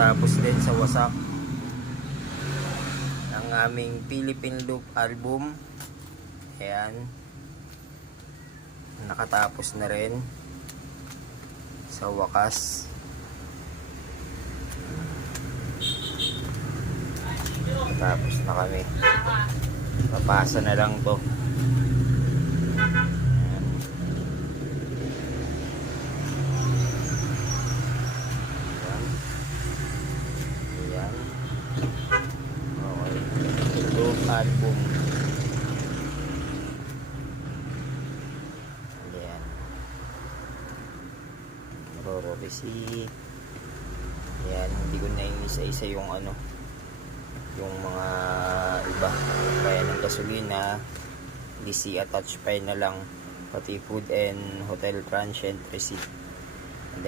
Nakatapos din sa wasak ang aming Philippine Loop album. Ayan, nakatapos na rin sa wakas. Tapos na kami, papasa na lang to. Ayan. Okay, loop album. Ayan, receipt. Ayan, hindi ko na isa-isa yung ano, yung mga iba kaya ng gasolina, DC attach file na lang, pati food and hotel transient receipt.